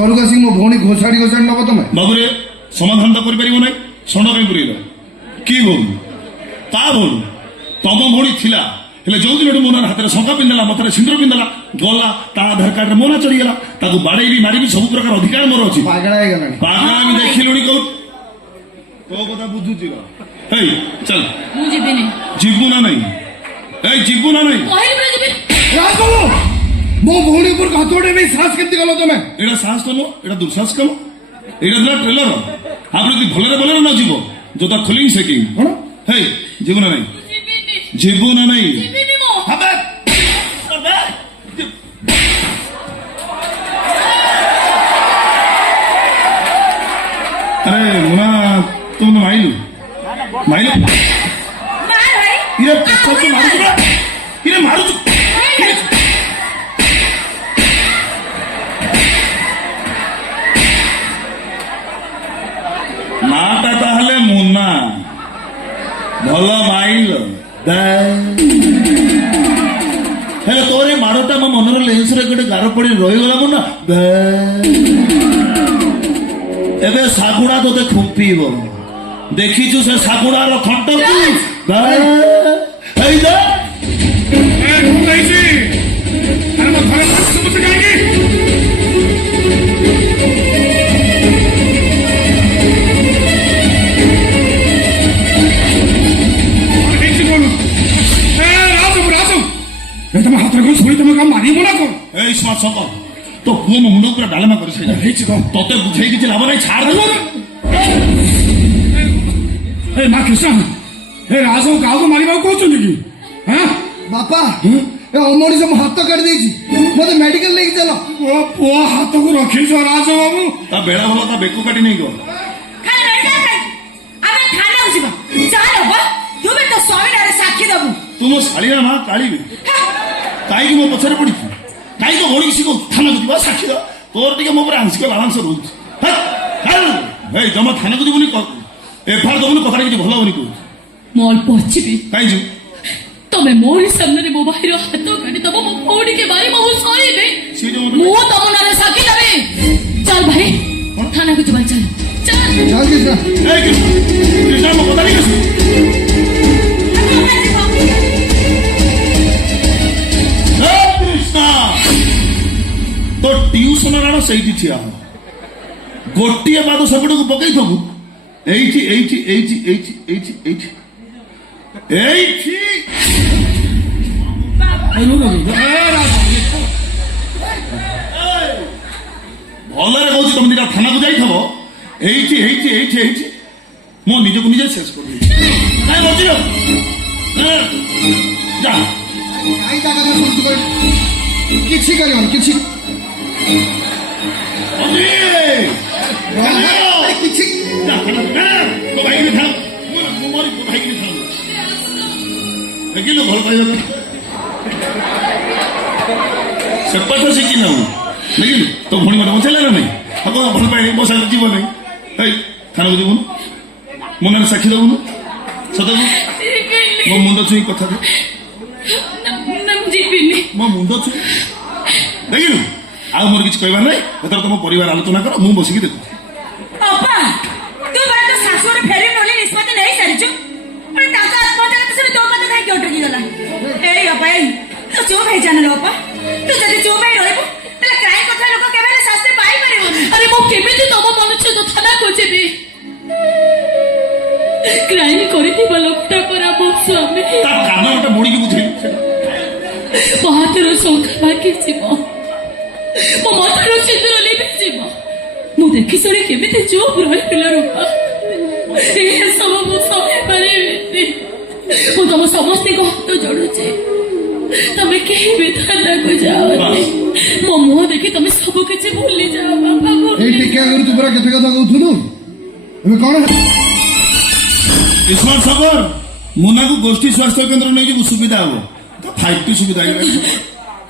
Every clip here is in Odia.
घर को आसिक मो भौणी घोषाड़ी घोषाड़ी नब तुम बाबूरे समाधान तो कर ना षंड कहीं पुरेल कि भूल ता भूल तम भौणी थिला हेले जो दिन मो हाथ में शंका पिंधला मत सिंदूर पिंधला गला ता आधार कार्ड मोना चढ़ीगला ताकू बाड़े भी मारी सब प्रकार अधिकार मोर अच्छी पागला पागला भी देखिलुणी कौ तो कथा बुझुची चल जीवु ना नहीं जीवु ना नहीं मो भौणी पर हाथोड़े नहीं साहस केमती गलो तुम एटा साहस तो एटा दुस्साहस कम एटा दिला ट्रेलर आप यदि भलरे भलरे न जीव जोता खोली सेकिंग कौन हे जीवु ना नहीं जीवु ना नहीं अबे अरे मुना तुम माइलू माइलू इरे पत्थर तो मारू चुका इरे मारू नाटा ताहले मुन्ना भल माइल हेले तोरे माड़टा मो मनर लेंस रे गोटे गार पड़ी रहीगला मुन्ना एबे सागुड़ा तोते खुंपीब देखीचु से सागुड़ार खंट तुम हाथ रखो छोड़ी तुम काम मारी बोला को ए स्मार्ट सकर तो पुओ मो मुंड पूरा डालमा कर छै हेछि तो तते बुझाई किछ लाभ नै छाड़ दे ए मां कृष्ण ए राजो गाव को मारिबा को चुनि की हां बापा ए अमोड़ी से हाथ काट देछि मते मेडिकल लेके चलो ओ पो हाथ को रखी जो राजो बाबू ता बेड़ा भलो ता बेकु काटी नै गो खान रेडा आमे थाना उजिबा चाल बा तुमे तो स्वामी रे साक्षी दबु तुम सालिया मां काली काई मो पछरे पड़ी काई तो होड़ी सिको थाना को साक्षी द तोर टिके मो पर आंशिक बालांस रहउछ हे जमा थाना को दिबुनी एफआर दबुनी कथा किछ भलो होनी को मोल पछिबी काई जो तमे मोरी सामने रे मोबाइल हाथ काटी तब मो फोड़ी के बारे मो सहीबे मो तम नारे साक्षी दबे चल भाई थाना को चल चल चल कृष्ण ए कृष्ण मो पता नहीं तो ट्यूशन राण से ठिया गोटे पाद सेपट को पकई थबू एठी एठी एठी एठी एठी एठी एठी भलरे कहूँ तुम दिटा थाना को जाइथब एठी एठी एठी एठी मो निज को निजे शेष कर नहीं बचियो जा आई जागा में सुन कोई किछि करियो किछि किछि जा तो भाई ने था मोरी को भाई ने था लेकिन भल पाइबा सेपट शिखी ना लेकिन तो भणी मत बचेला ना नहीं अब भल पाइ बसा जीव नहीं हे थाना को जीवन मन साक्षी दबुन सदा मो मुंड छुई कथा मो मुंड छु देखिलु आ मोर किछ कहबा नै एतर तुम परिवार आलोचना कर मु बसिकी देखु अपा तू बड़ा तो सासुर फेरी नोली निष्पत्ति नहीं सारिछु अरे ताका आत्महत्या करते समय तो मत काहे के अटकी गला ए अपा तू चुप है जान लो अपा तू जदी चुप है रहबो तले क्राइम कथा लोक केबे शास्ति पाई परिबो अरे मो केमिति तम मनुष्य तो थाना को जेबी क्राइम करथि लोकटा पर आप स्वामी ता कानटा मुड़ी के बुझे बाहातर संख्या बाकी जीव मो मतर सिंदूर लिपि जीव मु देखि सुनी केमिति चुप रही पिला रूपा ए सब मु सहे पारे मु तुम समस्त को हाथ जोड़ुचे तमे केही भी थाना को जाओ मो मुह देखि तमे सब किछि भूली जाओ बाबा ए टिका कर तू बरा केते कथा कहथुनु एमे कोन स्मार्ट सबर मुना को गोष्ठी स्वास्थ्य केंद्र नहीं सुविधा हो तो 5T सुविधा है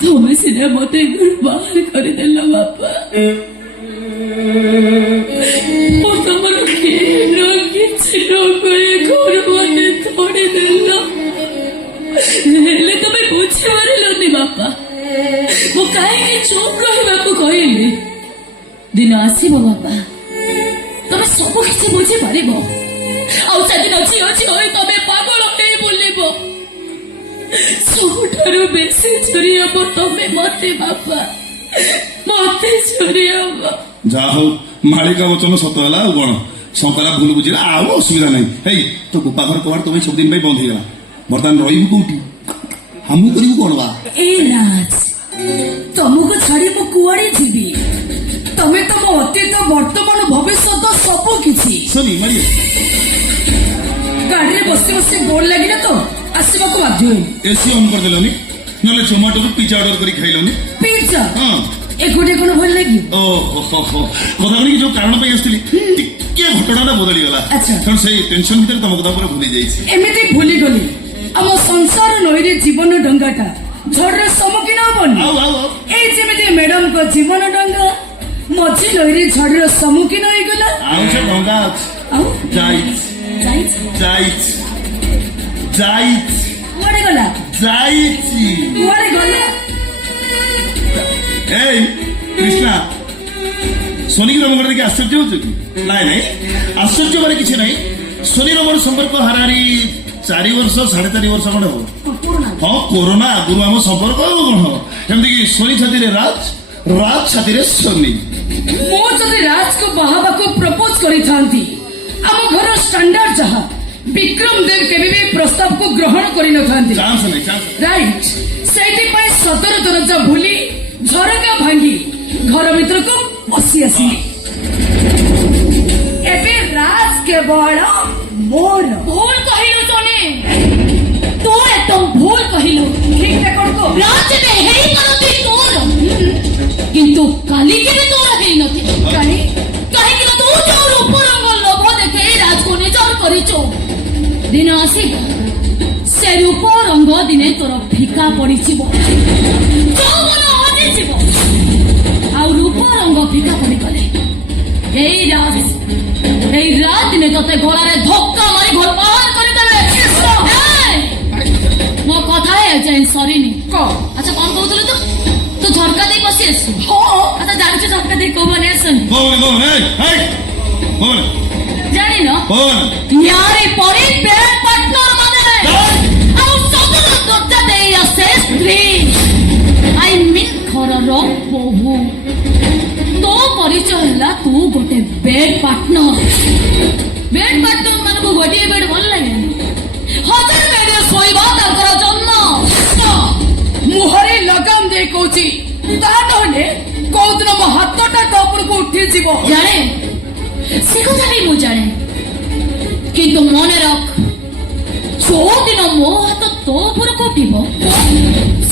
तुम्हें सीधे मत बाहर कर देला बापा वो तमरो के रोगी छिनो करे घर मते छोड़ी देला हेले तमे पूछे मारलो नि बापा वो काहे के चुप रहबा को कहले ଦିନ ଆସିବ ବାପା, ତମେ ସବୁ କିଛି ବୁଝିପାରିବ। ଆଉ ସେଦିନ ଝିଅ ଝିଅ ହୋଇ ତମେ ପାଗଳ ହେଇ ବୁଲିବ। ସବୁଠାରୁ ବେଶୀ ଚୋରି ହବ ତମେ ମତେ ବାପା, ମତେ ଚୋରି ହବ। ଯାହା ହଉ ମାଳିକା ବଚନ ସତ ହେଲା। ଆଉ କଣ ଶଙ୍କରା ଭୁଲ ବୁଝିଲା, ଆଉ ଅସୁବିଧା ନାହିଁ। ହେଇ ତୋ ଗୋପା ଘର କବାଟ ତମେ ସବୁଦିନ ପାଇଁ ବନ୍ଦ ହେଇଗଲା। ବର୍ତ୍ତମାନ ରହିବୁ କୋଉଠି? ହାମୁ କରିବୁ କଣ ବା? ଏ ରାଜ, ତମକୁ ଛାଡି ମୁଁ କୁଆଡେ ଯିବି? ତମେ ତମ ଅତୀତ, ବର୍ତ୍ତମାନ, ଭବିଷ୍ୟତ ସବୁ କିଛି। ଶୁଣି ମାରି ଗାଡିରେ ବସି ବସି ବୋର ଲାଗିଲା ତ ଆସିବାକୁ ବାଧ୍ୟ ହେଲି। ଏସି ଅନ୍ କରିଦେଲନି, ନହେଲେ ଜୋମାଟୋରୁ ପିଜା ଅର୍ଡର କରି ଖାଇଲନି। ପିଜ୍ଜା ହଁ ଏକୁଟିଆ କଣ ଭଲ ଲାଗିବ? କଥା କହିକି ଯୋଉ କାରଣ ପାଇଁ ଆସିଥିଲି ଟିକେ ଘଟଣାଟା ବଦଳିଗଲା। ଆଚ୍ଛା। କାରଣ ସେଇ ଟେନସନ ଭିତରେ ତମ କଥା ପୁରା ଭୁଲି ଯାଇଛି। ଏମିତି ଭୁଲିଗଲି ଆମ ସଂସାର ନଈରେ ଜୀବନ ଡଙ୍ଗାଟା ଝଡର ସମ୍ମୁଖୀନ ହବନି। ଆଉ ଆଉ ଆଉ ଏଇ ଯେମିତି ମ୍ୟାଡମଙ୍କ ଜୀବନ ଡଙ୍ଗା ମଝି ନଈରେ ଝଡର ସମ୍ମୁଖୀନ ହେଇଗଲା। ଆଉ ସେ ଡଙ୍ଗା ଅଛି। ଆଉ ଯାଇଛି ଯାଇଛି ଯାଇଛି ଯାଇଛି କୁଆଡେ ଗଲା? ଯାଇଛି। କୁଆଡେ ଗଲା? এই কৃষ্ণা শনিকে রমণ দেখে আশ্চর্য হচ্ছে কি? নাই নাই আশ্চর্য মানে কিছু নাই। শনি রমণ সম্পর্ক হারাহারি 4 ବର୍ଷ 4.5 ବର୍ଷ ଖଣ୍ଡେ ହବ। ହଁ କୋରୋନା ଆଗରୁ ଆମ ସମ୍ପର୍କ ଆଉ କଣ ହବ। ଏମିତି କି ଶନି ଛାତିରେ ରାଜ, ରାଜ ଛାତିରେ ଶନି। ମୁଁ ଯଦି ରାଜକୁ ବାହାବାକୁ ପ୍ରପୋଜ କରିଥାନ୍ତି, ଆମ ଘର ଷ୍ଟାଣ୍ଡାର୍ଡ ଯାହା, ବିକ୍ରମ ଦେବ କେବେ ବି ପ୍ରସ୍ତାବକୁ ଗ୍ରହଣ କରିନଥାନ୍ତି। ଚାନ୍ସ ନାହିଁ ଚାନ୍ସ। ରାଇଟ, ସେଇଥିପାଇଁ ସଦର ଦରଜା ଭୁଲି ଝରକା ଭାଙ୍ଗି ଘର ଭିତରକୁ ପଶି ଆସିଲି। ଏବେ ରାଜ କେବଳ ମୋର। ଭୁଲ କହିଲୁ ତନେ, ତୁ ଏକଦମ ଭୁଲ କହିଲୁ। ଠିକ ରେକର୍ଡ ରାଜ ଏବେ ହେଇପାରନ୍ତି ତୋର, କିନ୍ତୁ କାଲି କେବେ ତୋର ହେଇନଥିବ। କାହିଁ? କାହିଁକି ନା ତୁ ଯୋଉ ରୂପ ରଙ୍ଗ ଲୋଭ ଦେଖେଇ ରାଜକୁ ନିଜର କରିଛୁ, ଦିନ ଆସିବ ସେ ରୂପ ରଙ୍ଗ ଦିନେ ତୋର ଫିକା ପଡିଯିବ, ଯୌବନ ହଜିଯିବ। ଆଉ ରୂପ ରଙ୍ଗ ଫିକା ପଡିଗଲେ ଏଇ ରାଜ ଦିନେ ତତେ ଗଳାରେ ଧକ୍କା ମାରି ଘର ବାହାର କରିଦେବେ। ମୋ କଥା ଯାଇ ସରିନି। ଆଚ୍ଛା କଣ କହୁଥିଲୁ ତୁ? ତୁ ଝରକା ଦେଇ ବସି ଆସିଛୁ। ଆଚ୍ଛା ଜାଣିଛୁ ଝରକା ଦେଇ କୋଉମାନେ ଆସନ୍ତି? ଜାଣିନ? ୟାରି ପରି ବେଡ୍ ପାର୍ଟନର ମାନେ। ଆଉ ସଦର ଦରଜା ଦେଇ ଆସେ ସ୍ତ୍ରୀ, ଆଇ ମିନ୍ ଘରର ବୋହୂ। ତୋ ପରିଚୟ ହେଲା ତୁ ଗୋଟେ ବେଡ୍ ପାର୍ଟନର। ବେଡ୍ ପାର୍ଟନର ମାନଙ୍କୁ ଗୋଟିଏ ବେଡ୍ ଭଲ ଲାଗେନି, ହଜାର ବେଡ୍ରେ ଶୋଇବା ତାଙ୍କର ଜନ୍ମ। ମୁହଁରେ ଲଗାମ ଦେଇ କହୁଛି, ତା ନହେଲେ କୋଉଦିନ ମୋ ହାତଟା ତୋ ଉପରକୁ ଉଠିଯିବ। ଜାଣେ, ସେ କଥା ବି ମୁଁ ଜାଣେ, କିନ୍ତୁ ମନେ ରଖ, ଯୋଉଦିନ ମୋ ହାତ ତୋ ଉପରକୁ ଉଠିବ,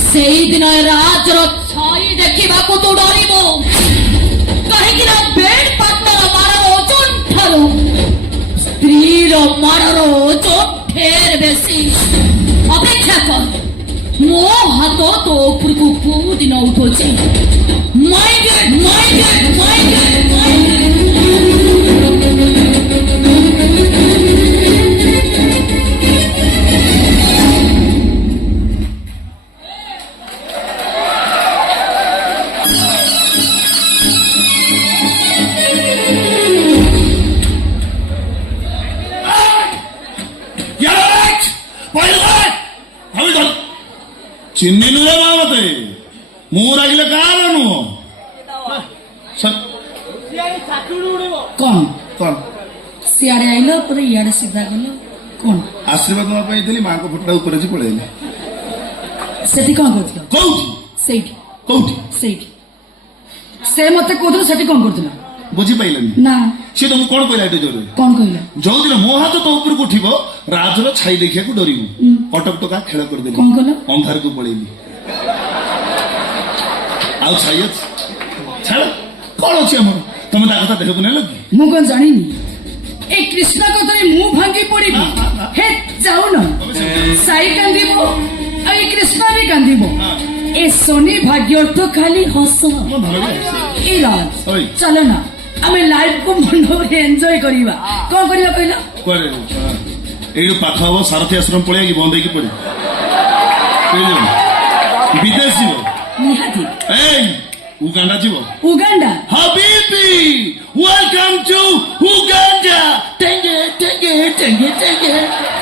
ସେଇଦିନ ରାଜର ଛାଇ ଦେଖିବାକୁ ତୁ ଡରିବ। କାହିଁକି ନା ବେଡ୍ ପାର୍ଟନର ମାରର ଓଜନ ଠାରୁ ସ୍ତ୍ରୀର ମାରର ଓଜନ ଢେର ବେଶୀ। ଅପେକ୍ଷା କର, ମୋ ହାତ ତୋ ଉପରକୁ କୋଉ ଦିନ ଉଠୁଛି। Minded minded minded minded. ଚିହ୍ନିଲୁ ରେ ମା ମତେ? ମୁଁ ରାଗିଲେ କାହାର ନୁହଁ। କଣ କଣ ସିଆଡେ ଆଇଲ ପରେ ଇଆଡେ ସିଧା ଗଲ? କଣ ଆଶୀର୍ବାଦ ନେବା ପାଇଁ ଥିଲି, ମାଙ୍କ ଫଟୋଟା ଉପରେ ଅଛି ପଳେଇଲି। ସେଠି କଣ କରୁଥିଲ? କୋଉଠି ସେଇଠି କୋଉଠି? ସେଇଠି ସେ ମତେ କହୁଥିଲ, ସେଠି କଣ କରୁଥିଲ? ବୁଝିପାଇଲାନି? ନା ସେ ତମକୁ କଣ କହିଲା ଏତେ ଜୋରରେ? କଣ କହିଲ? ଯୋଉଦିନ ମୋ ହାତ ତୋ ଉପରକୁ ଉଠିବ, ରାଜର ଛାଇ ଦେଖିବାକୁ ଡରିବୁ। କଟକ ଟକା ଖେଳ କରିଦେଲି। କଣ କଲ? ଅନ୍ଧାରକୁ ପଳେଇଲି। ଆଉ ଛାଇ ଅଛି? ଛାଡ, କଣ ଅଛି ଆମର? ତମେ ତା କଥା ଦେହକୁ ନେଲ କି? ମୁଁ କଣ ଜାଣିନି? ଏ କୃଷ୍ଣ କଥାରେ ମୁଁ ଭାଙ୍ଗି ପଡିବି? ହେ ଯାଉନ, ସାଇ କାନ୍ଦିବ ଆଉ ଏ କୃଷ୍ଣ ବି କାନ୍ଦିବ। ଏ ଶନି ଭାଗ୍ୟ ତ ଖାଲି ହସ। ଏ ରାଜ ଓଇ। ଚାଲ ନା ଆମେ ଲାଇଫ୍ କୁ ମଣ୍ଡପରେ ଏନ୍ଜୟ କରିବା। କଣ କରିବା କହିଲ? କୁଆଡେ? ଏଇଠୁ ପାଖ ହବ ସାରଥୀ ଆଶ୍ରମ ପଳେଇବା କି ବନ୍ଦ ହେଇକି ପଡିବ? ବିଦେଶ ଯିବ? ନିହାତି। ଏଇ ଉଗାଣ୍ଡା ଯିବ? ଉଗାଣ୍ଡା? ହଁ Pipi, welcome to Uganda. Tenge, tenge, tenge, tenge.